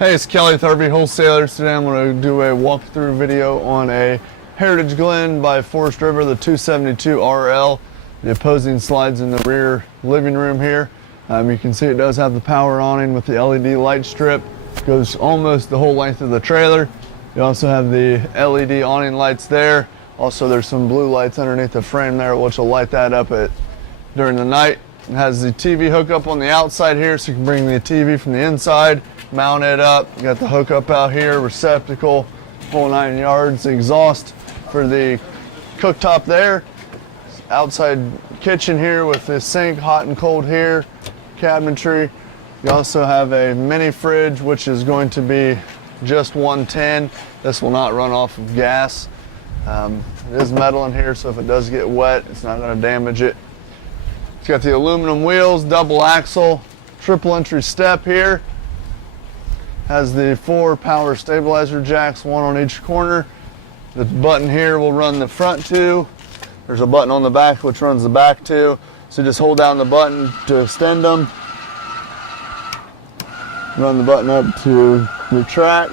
Hey, it's Kelly with RV Wholesalers. Today I'm going to do a walkthrough video on a Heritage Glen by Forest River, the 272RL. The opposing slides in the rear living room here. You can see it does have the power awning with the LED light strip. Goes almost the whole length of the trailer. You also have the LED awning lights there. Also, there's some blue lights underneath the frame there, which will light that up during the night. It has the TV hookup on the outside here, so you can bring the TV from the inside, mount it up. You got the hookup out here, receptacle, whole 9 yards, exhaust for the cooktop there. Outside kitchen here with the sink, hot and cold here, cabinetry. You also have a mini fridge, which is going to be just 110. This will not run off of gas. It is metal in here, so if it does get wet, it's not going to damage it. It's got the aluminum wheels, double axle, triple entry step here. Has the 4 power stabilizer jacks, 1 on each corner. The button here will run the front 2. There's a button on the back which runs the back 2. So just hold down the button to extend them. Run the button up to retract.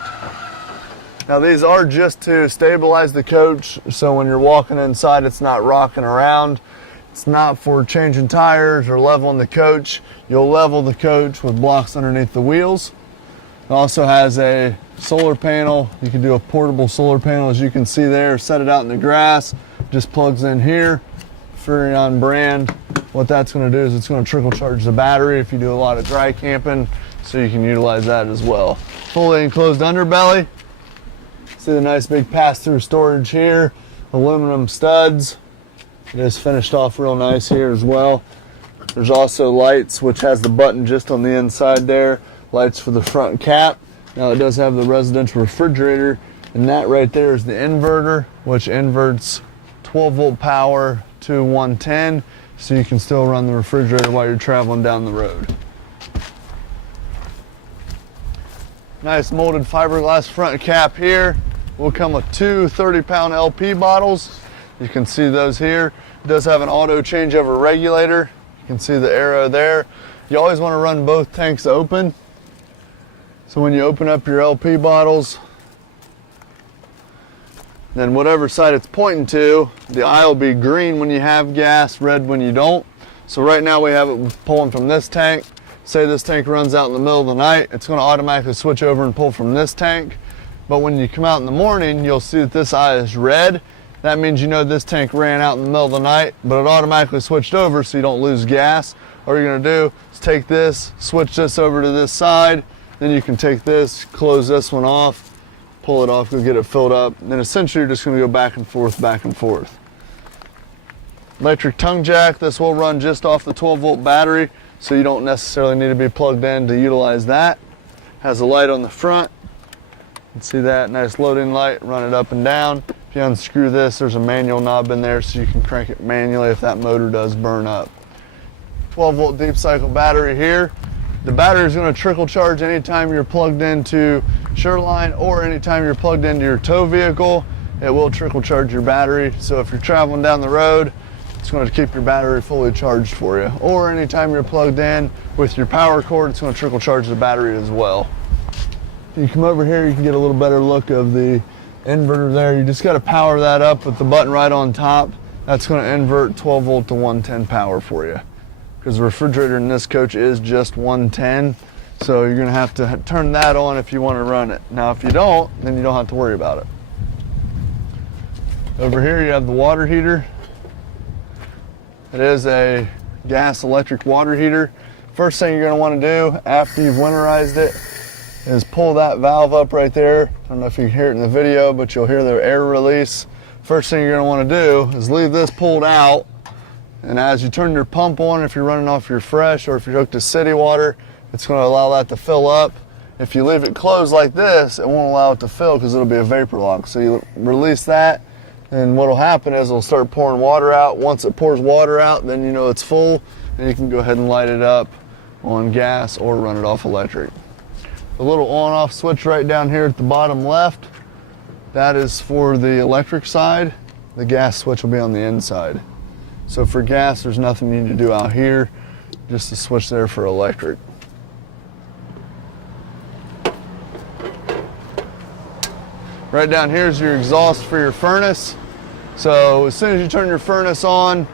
Now these are just to stabilize the coach, so when you're walking inside it's not rocking around. It's not for changing tires or leveling the coach. You'll level the coach with blocks underneath the wheels. It also has a solar panel. You can do a portable solar panel, as you can see there. Set it out in the grass. Just plugs in here. Furrion brand. What that's going to do is it's going to trickle charge the battery if you do a lot of dry camping, so you can utilize that as well. Fully enclosed underbelly. See the nice big pass-through storage here. Aluminum studs. It is finished off real nice here as well. There's also lights, which has the button just on the inside there. Lights for the front cap. Now it does have the residential refrigerator, and that right there is the inverter, which inverts 12 volt power to 110, so you can still run the refrigerator while you're traveling down the road. Nice molded fiberglass front cap here. Will come with 2 30-pound LP bottles. You can see those here. It does have an auto changeover regulator. You can see the arrow there. You always want to run both tanks open. So when you open up your LP bottles, then whatever side it's pointing to, the eye will be green when you have gas, red when you don't. So right now we have it pulling from this tank. Say this tank runs out in the middle of the night, it's going to automatically switch over and pull from this tank. But when you come out in the morning, you'll see that this eye is red. That means you know this tank ran out in the middle of the night, but it automatically switched over so you don't lose gas. All you're going to do is take this, switch this over to this side, then you can take this, close this one off, pull it off, go get it filled up, and then essentially you're just going to go back and forth, back and forth. Electric tongue jack. This will run just off the 12 volt battery, so you don't necessarily need to be plugged in to utilize that. Has a light on the front. You can see that nice loading light, run it up and down. If you unscrew this, there's a manual knob in there, so you can crank it manually if that motor does burn up. 12 volt deep cycle battery here. The battery is going to trickle charge anytime you're plugged into Shoreline or anytime you're plugged into your tow vehicle. It will trickle charge your battery, so if you're traveling down the road, it's going to keep your battery fully charged for you. Or anytime you're plugged in with your power cord, it's going to trickle charge the battery as well. If you come over here, you can get a little better look of the inverter there. You just got to power that up with the button right on top. That's going to invert 12 volt to 110 power for you, because the refrigerator in this coach is just 110, so you're going to have to turn that on if you want to run it. Now if you don't, then you don't have to worry about it. Over here you have the water heater. It is a gas electric water heater. First thing you're going to want to do after you've winterized it is pull that valve up right there. I don't know if you can hear it in the video, but you'll hear the air release. First thing you're going to want to do is leave this pulled out, and as you turn your pump on, if you're running off your fresh or if you're hooked to city water, it's going to allow that to fill up. If you leave it closed like this, it won't allow it to fill because it'll be a vapor lock. So you release that, and what will happen is it'll start pouring water out. Once it pours water out, then you know it's full, and you can go ahead and light it up on gas or run it off electric. The little on-off switch right down here at the bottom left, that is for the electric side. The gas switch will be on the inside. So for gas, there's nothing you need to do out here, just a switch there for electric. Right down here is your exhaust for your furnace. So as soon as you turn your furnace on,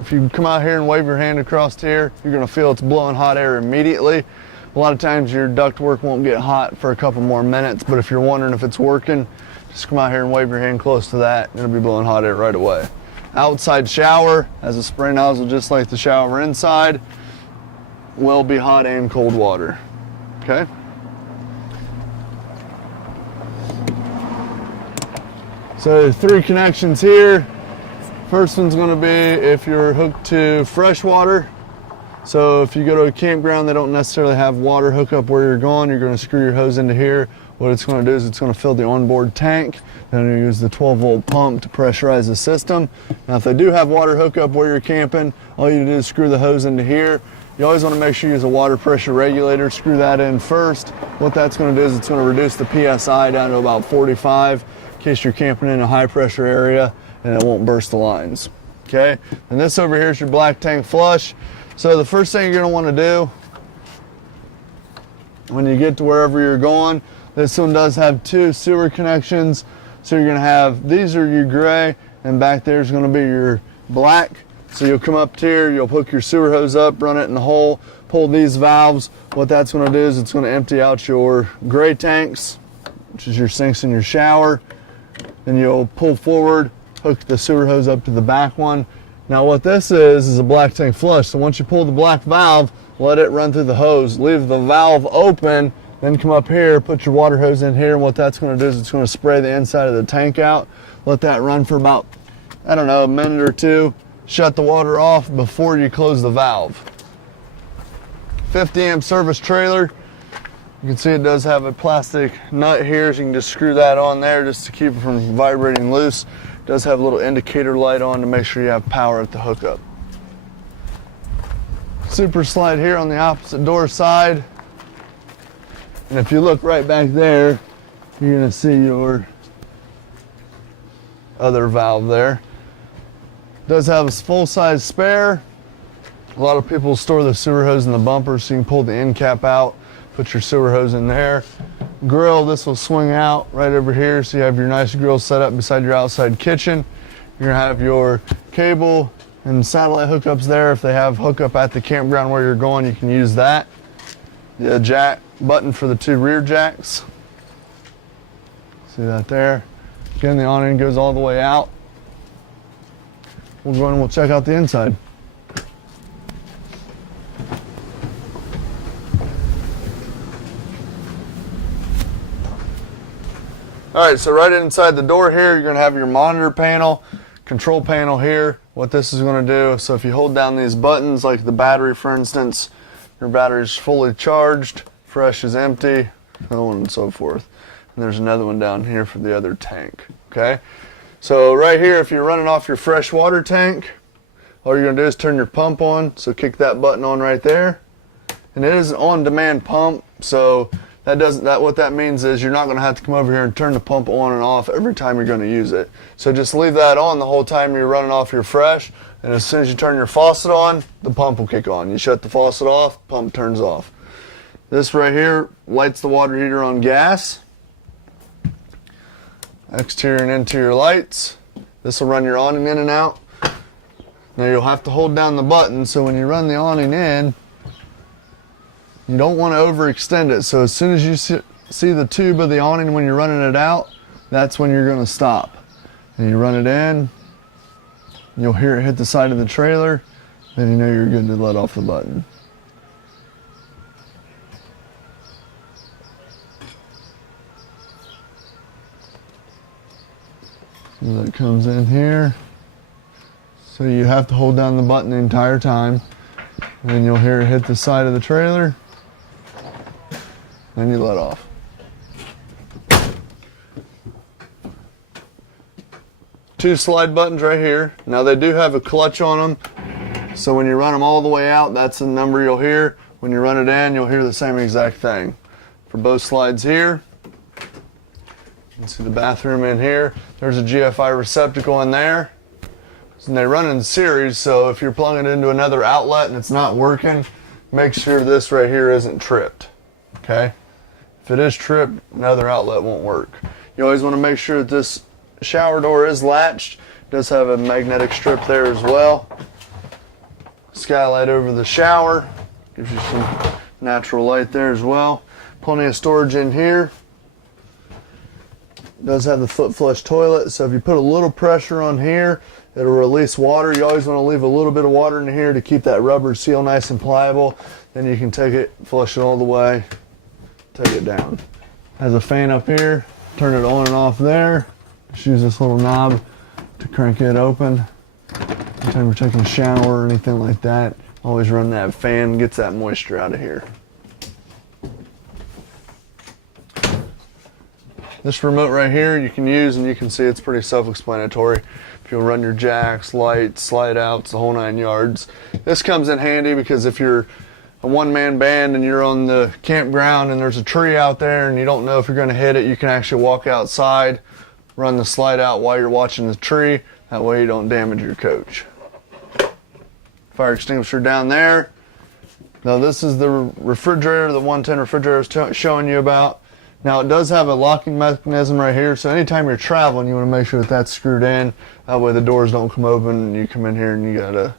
if you come out here and wave your hand across here, you're gonna feel it's blowing hot air immediately. A lot of times your ductwork won't get hot for a couple more minutes, but if you're wondering if it's working, just come out here and wave your hand close to that, and it'll be blowing hot air right away. Outside shower has a spray nozzle just like the shower inside. Will be hot and cold water, okay? So 3 connections here. First one's gonna be if you're hooked to freshwater. So if you go to a campground, they don't necessarily have water hookup where you're going, you're gonna screw your hose into here. What it's gonna do is it's gonna fill the onboard tank, then you use the 12-volt pump to pressurize the system. Now if they do have water hookup where you're camping, all you do is screw the hose into here. You always wanna make sure you use a water pressure regulator, screw that in first. What that's gonna do is it's gonna reduce the PSI down to about 45 in case you're camping in a high pressure area, and it won't burst the lines, okay? And this over here is your black tank flush. So the first thing you're gonna wanna do when you get to wherever you're going, this one does have 2 sewer connections. So you're gonna have, these are your gray, and back there's gonna be your black. So you'll come up here, you'll hook your sewer hose up, run it in the hole, pull these valves. What that's gonna do is it's gonna empty out your gray tanks, which is your sinks in your shower. Then you'll pull forward, hook the sewer hose up to the back one. Now what this is a black tank flush. So once you pull the black valve, let it run through the hose, leave the valve open, then come up here, put your water hose in here, and what that's gonna do is it's gonna spray the inside of the tank out. Let that run for about, I don't know, a minute or 2. Shut the water off before you close the valve. 50 amp service trailer. You can see it does have a plastic nut here, so you can just screw that on there just to keep it from vibrating loose. It does have a little indicator light on to make sure you have power at the hookup. Super slide here on the opposite door side. And if you look right back there, you're gonna see your other valve there. It does have a full-size spare. A lot of people store the sewer hose in the bumper, so you can pull the end cap out, put your sewer hose in there. Grill, this will swing out right over here, so you have your nice grill set up beside your outside kitchen. You're gonna have your cable and satellite hookups there. If they have hookup at the campground where you're going, you can use that. The jack button for the 2 rear jacks. See that there? Again, the awning goes all the way out. We'll go in and we'll check out the inside. All right, so right inside the door here, you're gonna have your monitor panel, control panel here. What this is gonna do, so if you hold down these buttons, like the battery for instance, your battery is fully charged, fresh is empty, so on and so forth. And there's another one down here for the other tank, okay? So right here, if you're running off your freshwater tank, all you're gonna do is turn your pump on, so kick that button on right there. And it is an on-demand pump, so what that means is you're not gonna have to come over here and turn the pump on and off every time you're gonna use it. So just leave that on the whole time you're running off your fresh, and as soon as you turn your faucet on, the pump will kick on. You shut the faucet off, pump turns off. This right here lights the water heater on gas. Exterior and interior lights. This will run your awning in and out. Now you'll have to hold down the button, so when you run the awning in, you don't want to overextend it. So as soon as you see the tube of the awning when you're running it out, that's when you're going to stop. And you run it in, you'll hear it hit the side of the trailer, then you know you're good to let off the button. So that comes in here. So you have to hold down the button the entire time. And then you'll hear it hit the side of the trailer. Then you let off. Two slide buttons right here. Now they do have a clutch on them. So when you run them all the way out, that's the number you'll hear. When you run it in, you'll hear the same exact thing. For both slides here, you can see the bathroom in here. There's a GFI receptacle in there. And they run in series, so if you're plugging it into another outlet and it's not working, make sure this right here isn't tripped, okay? If it is tripped, another outlet won't work. You always want to make sure that this shower door is latched. It does have a magnetic strip there as well. Skylight over the shower. Gives you some natural light there as well. Plenty of storage in here. It does have the foot flush toilet, so if you put a little pressure on here, it'll release water. You always want to leave a little bit of water in here to keep that rubber seal nice and pliable. Then you can take it, flush it all the way, take it down. Has a fan up here. Turn it on and off there. Just use this little knob to crank it open. Anytime you're taking a shower or anything like that, always run that fan, gets that moisture out of here. This remote right here you can use, and you can see it's pretty self-explanatory. If you'll run your jacks, lights, slide outs, the whole 9 yards. This comes in handy because if you're a one-man band and you're on the campground and there's a tree out there and you don't know if you're going to hit it, you can actually walk outside, run the slide out while you're watching the tree. That way you don't damage your coach. Fire extinguisher down there. Now this is the refrigerator, the 110 refrigerator I was showing you about. Now it does have a locking mechanism right here, so anytime you're traveling you want to make sure that that's screwed in. That way the doors don't come open and you come in here and you got a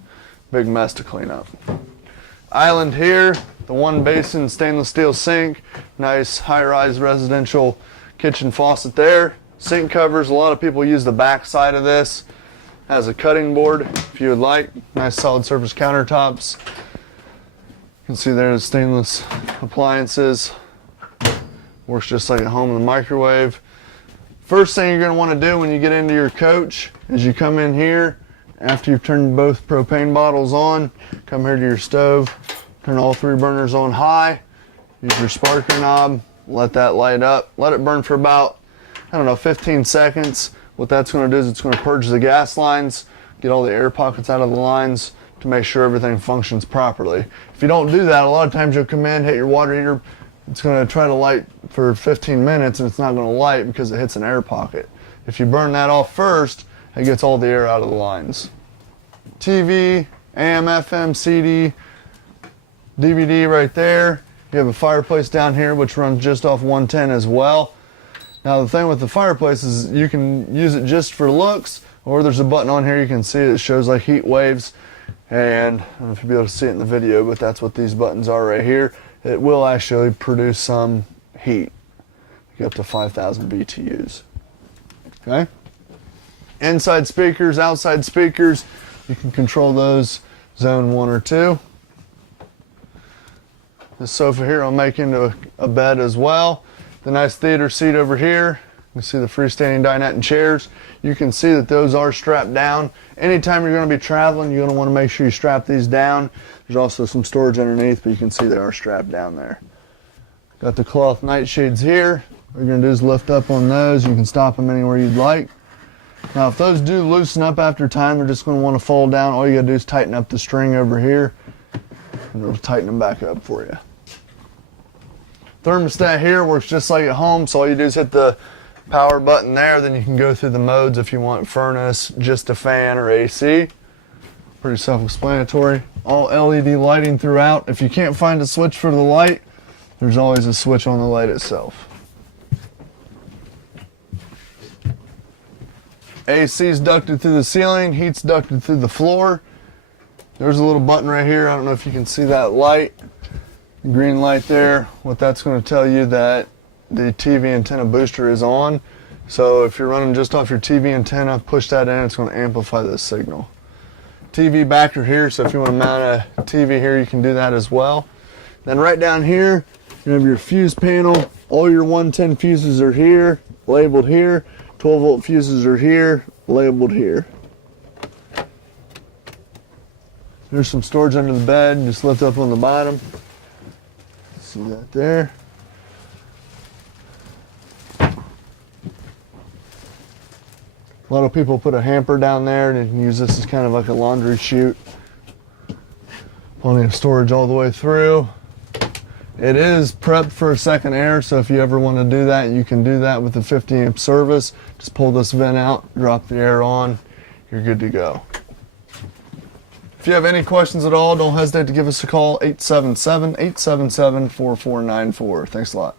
big mess to clean up. Island here, the one basin stainless steel sink, nice high-rise residential kitchen faucet there. Sink covers, a lot of people use the back side of this. Has a cutting board if you would like. Nice solid surface countertops. You can see there's stainless appliances. Works just like at home in the microwave. First thing you're going to want to do when you get into your coach is you come in here. After you've turned both propane bottles on, come here to your stove, turn all 3 burners on high, use your sparker knob, let that light up, let it burn for about, 15 seconds. What that's going to do is it's going to purge the gas lines, get all the air pockets out of the lines to make sure everything functions properly. If you don't do that, a lot of times you'll come in, hit your water heater, it's going to try to light for 15 minutes and it's not going to light because it hits an air pocket. If you burn that off first, it gets all the air out of the lines. TV, AM, FM, CD, DVD right there. You have a fireplace down here which runs just off 110 as well. Now the thing with the fireplace is you can use it just for looks, or there's a button on here you can see it shows like heat waves, and I don't know if you'll be able to see it in the video, but that's what these buttons are right here. It will actually produce some heat, get up to 5,000 BTUs. Okay. Inside speakers, outside speakers, you can control those zone 1 or 2. This sofa here I'll make into a bed as well. The nice theater seat over here. You can see the freestanding dinette and chairs. You can see that those are strapped down. Anytime you're going to be traveling, you're going to want to make sure you strap these down. There's also some storage underneath, but you can see they are strapped down there. Got the cloth nightshades here. What you're going to do is lift up on those. You can stop them anywhere you'd like. Now if those do loosen up after time, they're just going to want to fall down. All you got to do is tighten up the string over here and it'll tighten them back up for you. Thermostat here works just like at home, so all you do is hit the power button there, then you can go through the modes if you want furnace, just a fan, or AC. Pretty self-explanatory. All LED lighting throughout. If you can't find a switch for the light, there's always a switch on the light itself. AC is ducted through the ceiling, heat's ducted through the floor. There's a little button right here. I don't know if you can see that light. Green light there. What that's going to tell you that the TV antenna booster is on. So if you're running just off your TV antenna, push that in, it's going to amplify the signal. TV backer here, so if you want to mount a TV here, you can do that as well. Then right down here, you have your fuse panel. All your 110 fuses are here, labeled here. 12 volt fuses are here, labeled here. There's some storage under the bed, just lift up on the bottom. See that there. A lot of people put a hamper down there and you can use this as kind of like a laundry chute. Plenty of storage all the way through. It is prepped for a second air, so if you ever want to do that, you can do that with a 50 amp service. Just pull this vent out, drop the air on, you're good to go. If you have any questions at all, don't hesitate to give us a call, 877-877-4494. Thanks a lot.